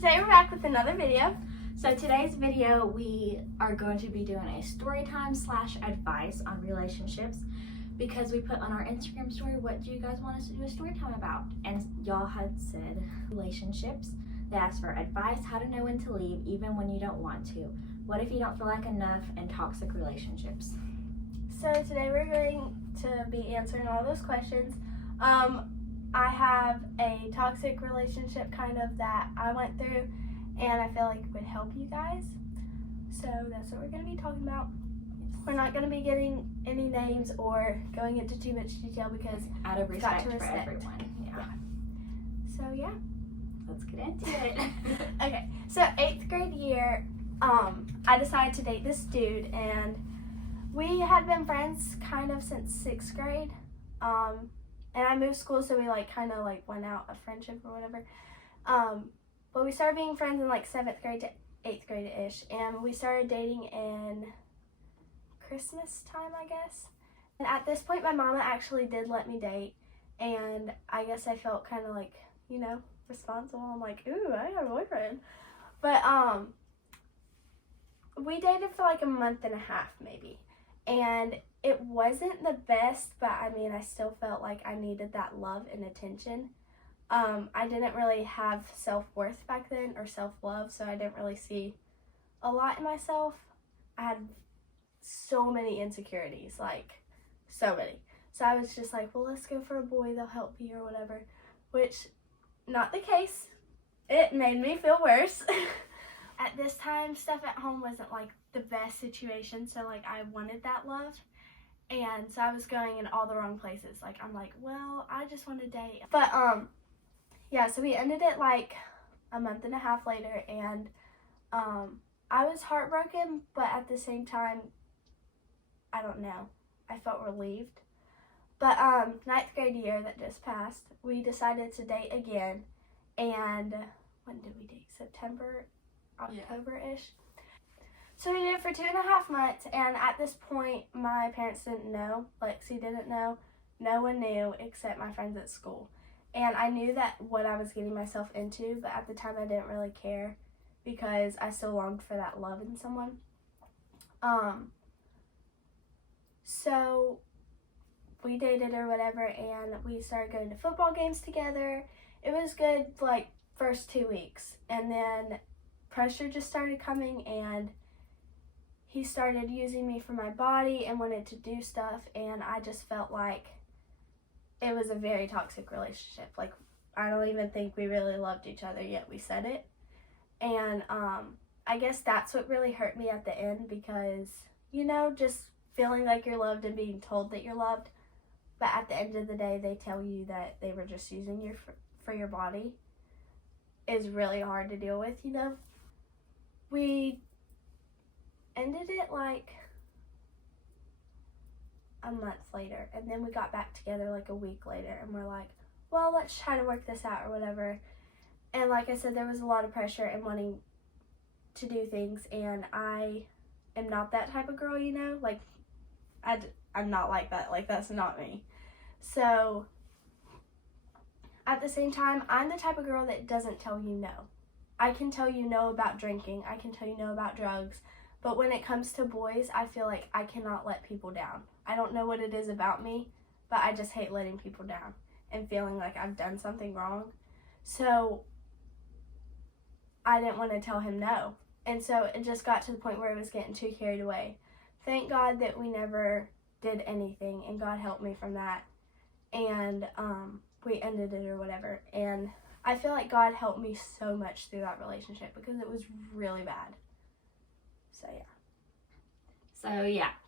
today we're back with another video. So today's video, we are going to be doing a story time / advice on relationships, because we put on our Instagram story, what do you guys want us to do a story time about? And y'all had said relationships. They asked for advice, how to know when to leave even when you don't want to. What if you don't feel like enough, and toxic relationships. So today we're going to be answering all those questions. I have a toxic relationship kind of that I went through, and I feel like it would help you guys. So that's what we're going to be talking about. We're not going to be getting any names or going into too much detail because Out of respect for everyone. Yeah. So yeah. Let's get into it. Okay, so 8th grade year, I decided to date this dude, and we had been friends kind of since 6th grade. And I moved school, so we kind of went out of friendship or whatever. But we started being friends in 7th grade to 8th grade-ish, and we started dating in Christmas time, I guess. And at this point, my mama actually did let me date, and I guess I felt kind of responsible. I'm like, ooh, I have a boyfriend. But we dated for a month and a half maybe, and it wasn't the best, but I mean, I still felt like I needed that love and attention. I didn't really have self-worth back then, or self-love, so I didn't really see a lot in myself. I had so many insecurities, so many. So I was just like, well, let's go for a boy, they'll help me or whatever, which, not the case. It made me feel worse. At this time, stuff at home wasn't the best situation, so I wanted that love. And so I was going in all the wrong places. I'm like, well, I just want to date. But, yeah, so we ended it a month and a half later, and I was heartbroken, but at the same time, I don't know, I felt relieved. But 9th grade year that just passed, we decided to date again, and when did we date? September, October-ish? So we did it for 2.5 months, and at this point, my parents didn't know. Lexi didn't know. No one knew except my friends at school. And I knew that what I was getting myself into, but at the time I didn't really care because I still longed for that love in someone. So we dated or whatever, and we started going to football games together. It was good first 2 weeks, and then pressure just started coming, and he started using me for my body and wanted to do stuff, and I just felt like it was a very toxic relationship. I don't even think we really loved each other, yet we said it. And I guess that's what really hurt me at the end, because, just feeling like you're loved and being told that you're loved, but at the end of the day, they tell you that they were just using you for your body, is really hard to deal with, We ended it a month later, and then we got back together a week later, and we're like, well, let's try to work this out or whatever. And like I said, there was a lot of pressure and wanting to do things, and I am not that type of girl, I'm not like that. That's not me. So at the same time, I'm the type of girl that doesn't tell you no. I can tell you no about drinking, I can tell you no about drugs, but when it comes to boys, I feel like I cannot let people down. I don't know what it is about me, but I just hate letting people down and feeling like I've done something wrong. So I didn't want to tell him no. And so it just got to the point where I was getting too carried away. Thank God that we never did anything, and God helped me from that. And we ended it or whatever. And I feel like God helped me so much through that relationship because it was really bad.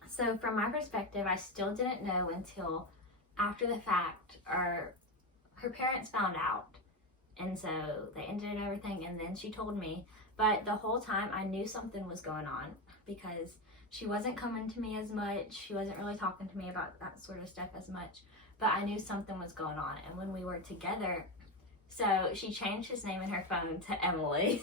So from my perspective, I still didn't know until after the fact, or her parents found out, and so they ended everything, and then she told me. But the whole time I knew something was going on, because she wasn't coming to me as much, she wasn't really talking to me about that sort of stuff as much, but I knew something was going on. And when we were together, so she changed his name in her phone to Emily.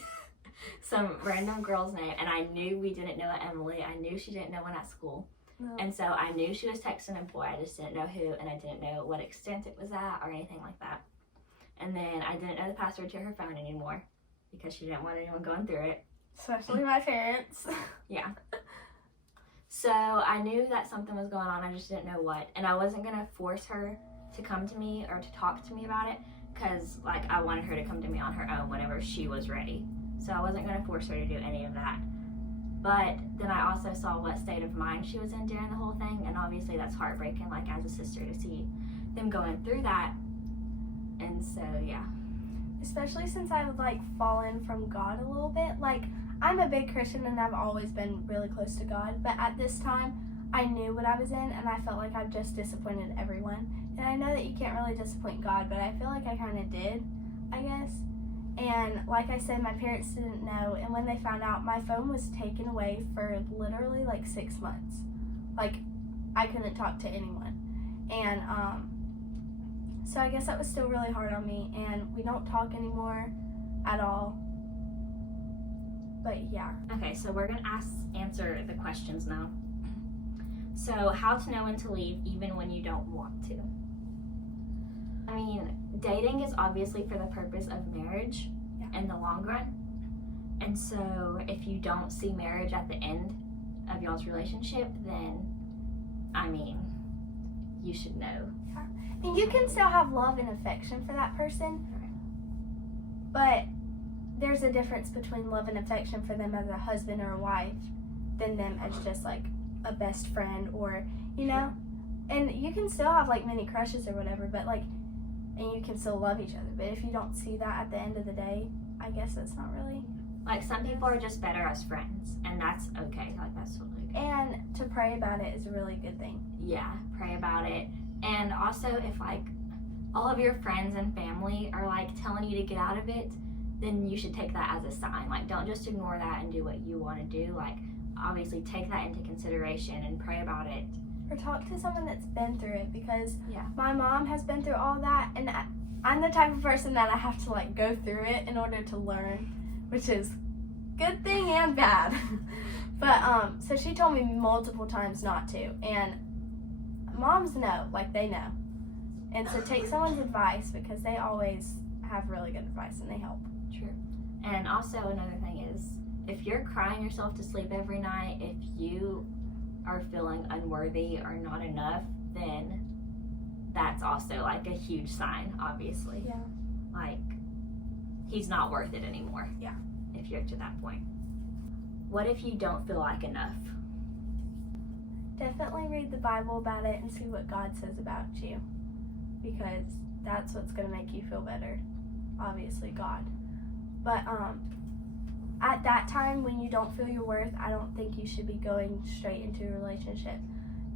Some random girl's name, and I knew we didn't know Emily. I knew she didn't know one at school. No. And so I knew she was texting a boy. I just didn't know who, and I didn't know what extent it was at or anything like that. And then I didn't know the password to her phone anymore. because she didn't want anyone going through it. Especially my parents. Yeah. So I knew that something was going on. I just didn't know what. And I wasn't going to force her to come to me or to talk to me about it, because like I wanted her to come to me on her own whenever she was ready. So I wasn't going to force her to do any of that. But then I also saw what state of mind she was in during the whole thing, and obviously that's heartbreaking, like as a sister, to see them going through that. And so yeah. Especially since I've like fallen from God a little bit. Like, I'm a big Christian and I've always been really close to God, but at this time I knew what I was in, and I felt like I've just disappointed everyone. And I know that you can't really disappoint God, but I feel like I kind of did, I guess. And like I said, my parents didn't know, and when they found out, my phone was taken away for literally like 6 months. Like, I couldn't talk to anyone. And so I guess that was still really hard on me, and we don't talk anymore at all. But yeah. Okay, so we're gonna answer the questions now. So, how to know when to leave even when you don't want to? I mean, dating is obviously for the purpose of marriage in the long run. And so if you don't see marriage at the end of y'all's relationship, then, I mean, you should know. Yeah. And you can still have love and affection for that person, but there's a difference between love and affection for them as a husband or a wife than them as just like a best friend, or, you know? And you can still have like many crushes or whatever, but like, and you can still love each other. But if you don't see that at the end of the day, I guess that's not really. Like, some people are just better as friends, and that's okay. Like, that's totally okay. And to pray about it is a really good thing. Yeah, pray about it. And also, if like all of your friends and family are like telling you to get out of it, then you should take that as a sign. Like, don't just ignore that and do what you want to do. Like, obviously take that into consideration and pray about it. Or talk to someone that's been through it, because Yeah. my mom has been through all that, and I'm the type of person that I have to like go through it in order to learn, which is good thing and bad. But so she told me multiple times not to, and moms know, like they know. And so take someone's advice, because they always have really good advice and they help. True. And also another thing is, if you're crying yourself to sleep every night, if you are feeling unworthy or not enough, then that's also like a huge sign, obviously. Yeah. Like, he's not worth it anymore. Yeah. If you're to that point. What if you don't feel like enough? Definitely read the Bible about it and see what God says about you, because that's what's going to make you feel better. Obviously, God. But at that time when you don't feel your worth, I don't think you should be going straight into a relationship.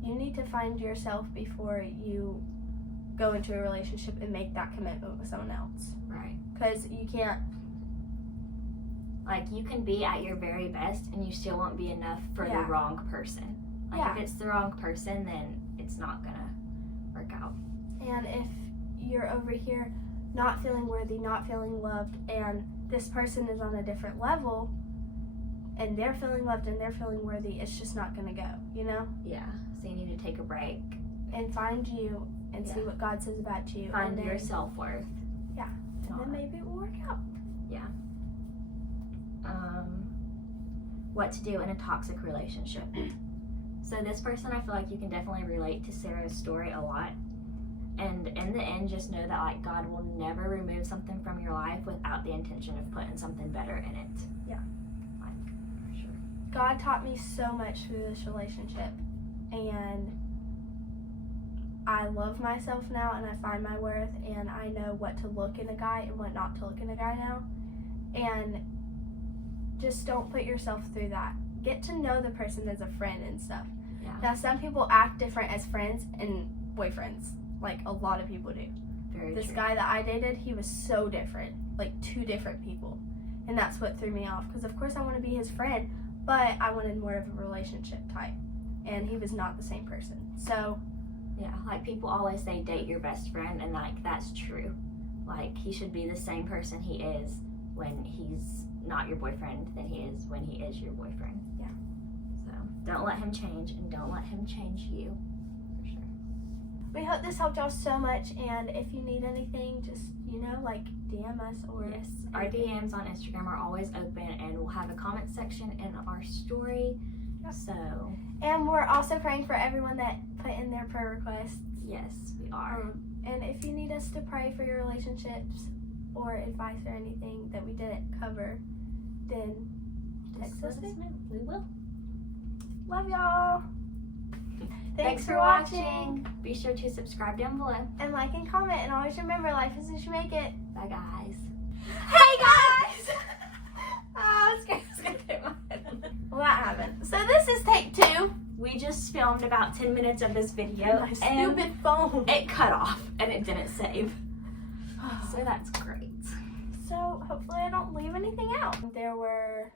You need to find yourself before you go into a relationship and make that commitment with someone else. Right. Because you can't. Like, you can be at your very best and you still won't be enough for the wrong person. Like, if it's the wrong person, then it's not gonna work out. And if you're over here not feeling worthy, not feeling loved, and this person is on a different level, and they're feeling loved and they're feeling worthy, it's just not gonna go, you know? Yeah. So you need to take a break. And find you and see what God says about you. Find your self-worth. Yeah. And then maybe it will work out. Yeah. What to do in a toxic relationship. So this person, I feel like you can definitely relate to Sarah's story a lot. And in the end, just know that like God will never remove something from your life without the intention of putting something better in it. Yeah. Like, for sure. God taught me so much through this relationship. And I love myself now, and I find my worth, and I know what to look in a guy and what not to look in a guy now. And just don't put yourself through that. Get to know the person as a friend and stuff. Yeah. Now, some people act different as friends and boyfriends. Like, a lot of people do. This guy that I dated, he was so different. Like, two different people. And that's what threw me off. Because, of course, I want to be his friend, but I wanted more of a relationship type. And he was not the same person. So, yeah, like people always say date your best friend, and like that's true. Like, he should be the same person he is when he's not your boyfriend than he is when he is your boyfriend. Yeah. So don't let him change, and don't let him change you. For sure. We hope this helped y'all so much, and if you need anything, just, you know, like, DM us or... Yes, our DMs on Instagram are always open, and we'll have a comment section in our story. So... And we're also praying for everyone that put in their prayer requests. Yes, we are. And if you need us to pray for your relationships or advice or anything that we didn't cover, then text us. We will. Love y'all. Thanks for watching. Be sure to subscribe down below. And like and comment. And always remember, life is as you make it. Bye, guys. Hey, guys! Oh, it's gonna hit my head. Well, that happened. So this is take 2. We just filmed about 10 minutes of this video. My stupid phone. It cut off and it didn't save. So that's great. So hopefully I don't leave anything out. There were